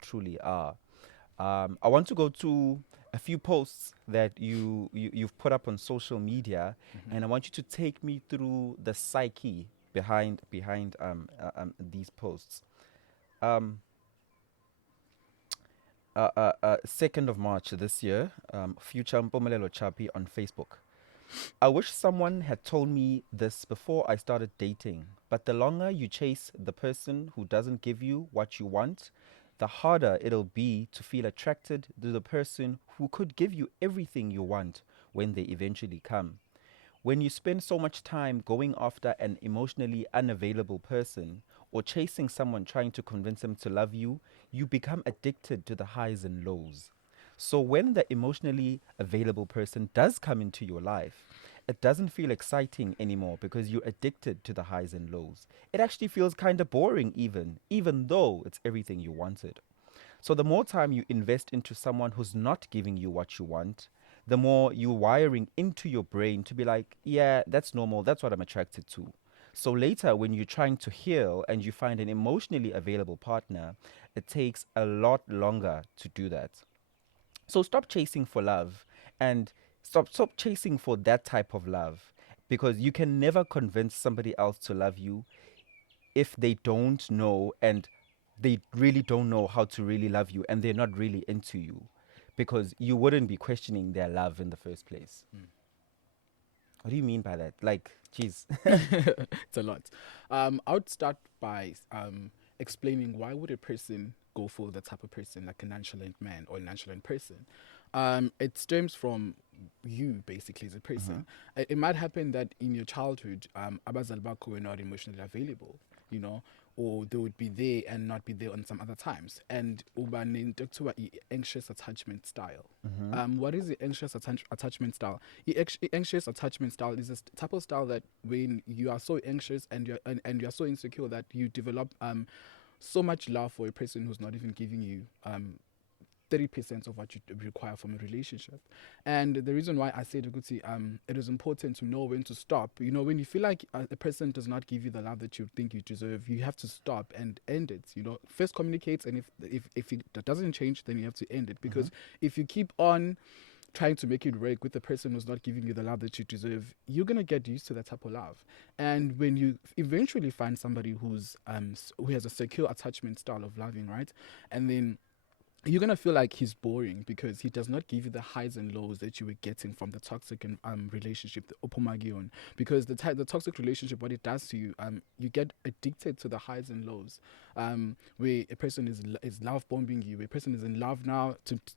truly are. I want to go to a few posts that you've put up on social media, and I want you to take me through the psyche behind these posts. Um, 2nd of March this year, future MPUMELELO CHAPI on Facebook. I wish someone had told me this before I started dating, but the longer you chase the person who doesn't give you what you want, the harder it'll be to feel attracted to the person who could give you everything you want when they eventually come. When you spend so much time going after an emotionally unavailable person or chasing someone trying to convince them to love you, you become addicted to the highs and lows. So when the emotionally available person does come into your life, it doesn't feel exciting anymore because you're addicted to the highs and lows. It actually feels kind of boring even though it's everything you wanted. So the more time you invest into someone who's not giving you what you want, the more you're wiring into your brain to be like, yeah, that's normal. That's what I'm attracted to. So later, when you're trying to heal and you find an emotionally available partner, it takes a lot longer to do that. So stop chasing for love and stop chasing for that type of love because you can never convince somebody else to love you if they don't know and they really don't know how to really love you and they're not really into you because you wouldn't be questioning their love in the first place. What do you mean by that? Like, geez. It's a lot. I would start by explaining why would a person go for the type of person like a nonchalant man or a nonchalant person. It stems from you basically as a Mhm. person. It might happen that in your childhood, abazali bakho were not emotionally available, you know, or they would be there and not be there on some other times. And uba nento ekuthiwa i-anxious attachment style. Mhm. What is the anxious attachment style? Anxious attachment style is a type of style that when you are so anxious and you're so insecure that you develop so much love for a person who's not even giving you 30% of what you require from a relationship. And the reason why I said it is important to know when to stop. You know, when you feel like a person does not give you the love that you think you deserve, you have to stop and end it. You know, first communicate, and if it doesn't change, then you have to end it. Because Mhm. if you keep on trying to make it work with the person who's not giving you the love that you deserve, you're gonna get used to that type of love. And when you eventually find somebody who has a secure attachment style of loving, right, and then you're gonna feel like he's boring because he does not give you the highs and lows that you were getting from the toxic and relationship, the opomagion. Because the toxic relationship, what it does to you, you get addicted to the highs and lows. Where a person is love bombing you, a person is in love now.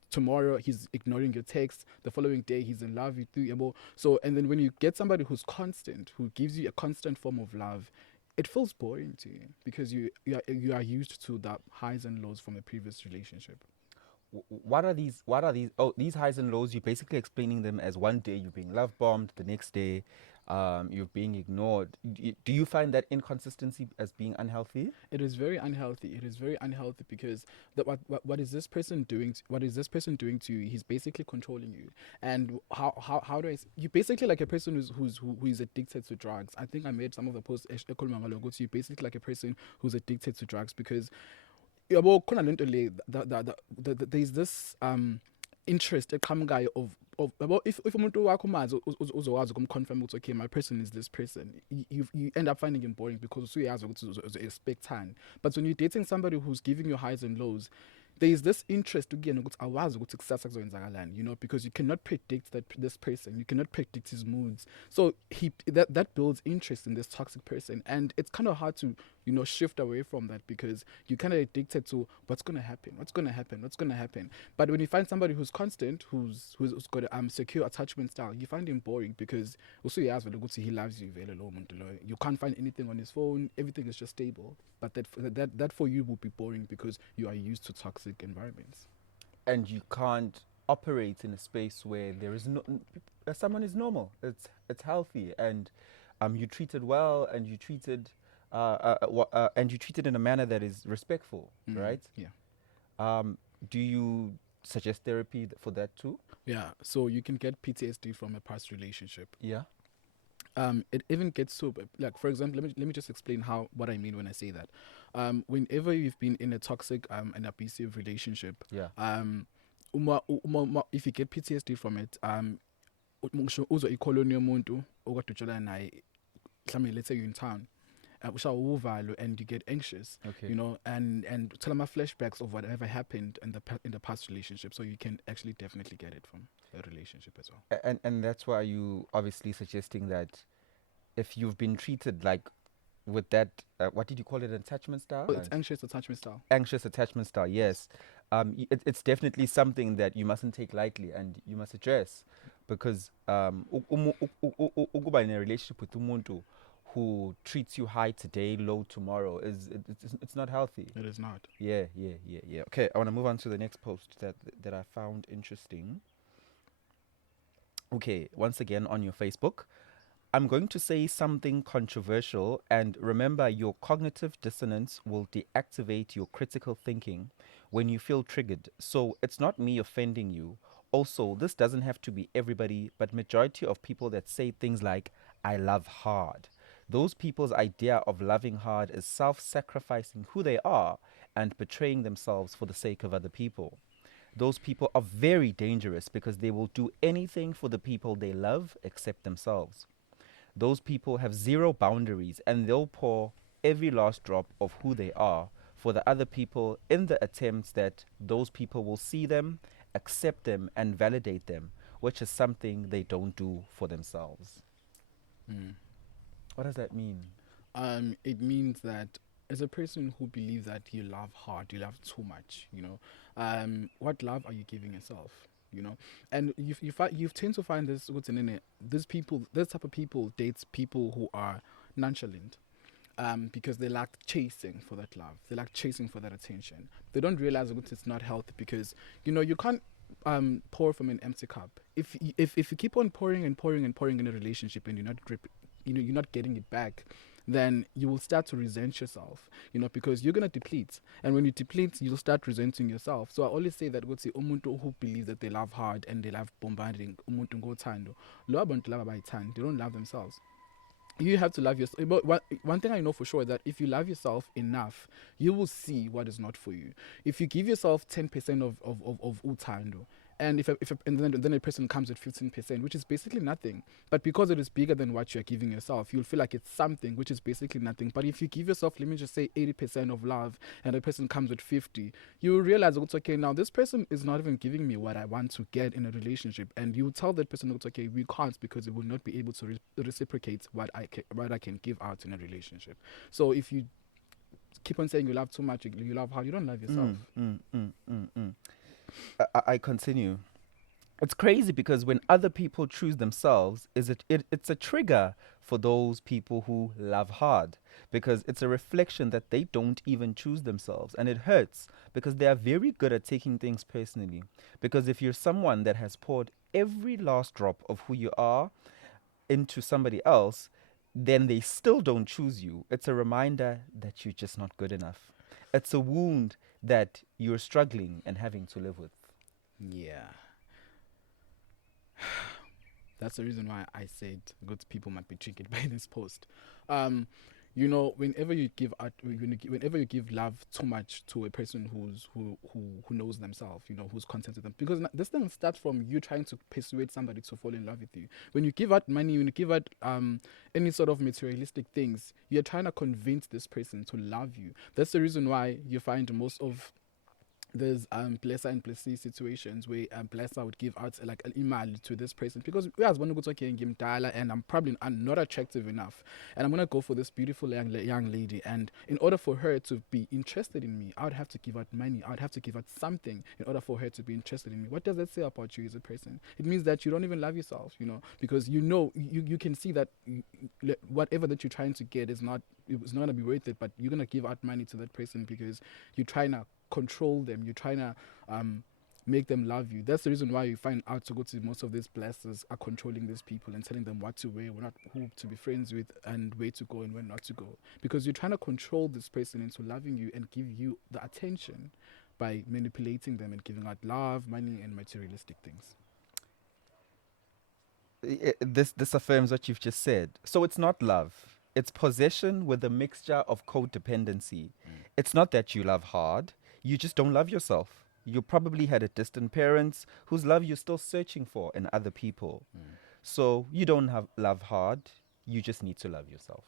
Tomorrow he's ignoring your text. The following day he's in love with you. So and then when you get somebody who's constant, who gives you a constant form of love, it feels boring to you because you are used to the highs and lows from a previous relationship. What are these? What are these? Oh, these highs and lows. You're basically explaining them as one day you're being love bombed, the next day, you're being ignored. Do you find that inconsistency as being unhealthy? It is very unhealthy. It is very unhealthy because what is this person doing? What is this person doing to you? He's basically controlling you. And how do you basically like a person who is addicted to drugs? I think I made some of the posts. You basically like a person who's addicted to drugs because yabo khona lento le there's this interest eqhamukayo of yabo if umuntu wakho umazi uzowazi ukumconfirm ukuthi okay my person is this person, you end up finding him boring because usuyazi ukuthi uzo-expectani. But when you're dating somebody who's giving you highs and lows, there is this interest again ukuthi awazi ukuthi kusasa kuzoyenzakalani, you know, because you cannot predict that this person, you cannot predict his moods. So that builds interest in this toxic person, and it's kind of hard to, you know, shift away from that because you're kind of addicted to what's going to happen, what's going to happen. But when you find somebody who's constant, who's got a secure attachment style, you find him boring because also he loves you very low. You can't find anything on his phone, everything is just stable. But that for you would be boring because you are used to toxic environments. And you can't operate in a space where there is no someone is normal. It's healthy, and you treated well, and you treated in a manner that is respectful, right? Yeah. Do you suggest therapy for that too? Yeah, so you can get PTSD from a past relationship. Yeah. It even gets so like, for example, let me just explain how what I mean when I say that. Whenever you've been in a toxic and abusive relationship, Yeah. if you get PTSD from it, ngisho uzwa icolony yomuntu okade utshala naye, mhlawumbe let's say you're in town, ushaya uvalo and you get anxious, Okay. you know, and tell them flashbacks of whatever happened in the past relationship, so you can actually definitely get it from a relationship as well. And that's why you obviously suggesting that if you've been treated like with that, what did you call it, attachment style? It's anxious attachment style. Anxious attachment style, yes. It's definitely something that you mustn't take lightly and you must address, because ukuba in a relationship with umuntu who treats you high today, low tomorrow it's not healthy. It is not. Yeah. Okay, I want to move on to the next post that I found interesting. Okay, once again on your Facebook. I'm going to say something controversial, and remember, your cognitive dissonance will deactivate your critical thinking when you feel triggered. So it's not me offending you. Also, this doesn't have to be everybody, but majority of people that say things like I love hard. Those people's idea of loving hard is self-sacrificing who they are and betraying themselves for the sake of other people. Those people are very dangerous because they will do anything for the people they love except themselves. Those people have zero boundaries and they'll pour every last drop of who they are for the other people in the attempts that those people will see them, accept them, and validate them, which is something they don't do for themselves. Mm. What does that mean? It means that as a person who believes that you love hard, you love too much, you know, what love are you giving yourself? You know, and you tend to find this what's in it. This type of people dates people who are nonchalant, because they lack chasing for that love. They lack chasing for that attention. They don't realize that it's not healthy because you can't pour from an empty cup. If you keep on pouring and pouring and pouring in a relationship and you're not getting it back, then you will start to resent yourself, because you're going to deplete. And when you deplete, you'll start resenting yourself. So I always say that umuntu who believes that they love hard and they love bombarding, umuntu ngothando, lo abantu laba bayithanda, they don't love themselves. You have to love yourself. But one thing I know for sure is that if you love yourself enough, you will see what is not for you. If you give yourself 10% of utando, and then a person comes with 15%, which is basically nothing. But because it is bigger than what you're giving yourself, you'll feel like it's something, which is basically nothing. But if you give yourself, let me just say 80% of love, and a person comes with 50, you realize it's okay. Now this person is not even giving me what I want to get in a relationship, and you tell that person it's okay. We can't because it will not be able to reciprocate what I can give out in a relationship. So if you keep on saying you love too much, you love hard, you don't love yourself. I continue. It's crazy because when other people choose themselves, it's a trigger for those people who love hard, because it's a reflection that they don't even choose themselves, and it hurts because they are very good at taking things personally. Because if you're someone that has poured every last drop of who you are into somebody else, then they still don't choose you. It's a reminder that you're just not good enough. It's a wound that you're struggling and having to live with. Yeah. That's the reason why I said good people might be triggered by this post. Whenever you give love too much to a person who knows themselves, who's content with them, because this thing starts from you trying to persuade somebody to fall in love with you. When you give out money, when you give out any sort of materialistic things, you're trying to convince this person to love you. That's the reason why you find most of there's blesser and blessee situations where blesser would give out like an email to this person because we as one go to game dialer and I'm not attractive enough and I'm gonna go for this beautiful young lady, and in order for her to be interested in me, I would have to give out money, I would have to give out something in order for her to be interested in me. What does that say about you as a person? It means that you don't even love yourself, because you can see that whatever that you're trying to get it's not gonna be worth it, but you're gonna give out money to that person because you're trying to control them, you're trying to make them love you. That's the reason why you find out to go to most of these blessers are controlling these people and telling them what to wear, not who to be friends with, and where to go and where not to go, because you're trying to control this person into loving you and give you the attention by manipulating them and giving out love, money, and materialistic things. This affirms what you've just said. So it's not love. It's possession with a mixture of codependency. It's not that you love hard. You just don't love yourself. You probably had a distant parents whose love you're still searching for in other people. So you don't have love hard. You just need to love yourself.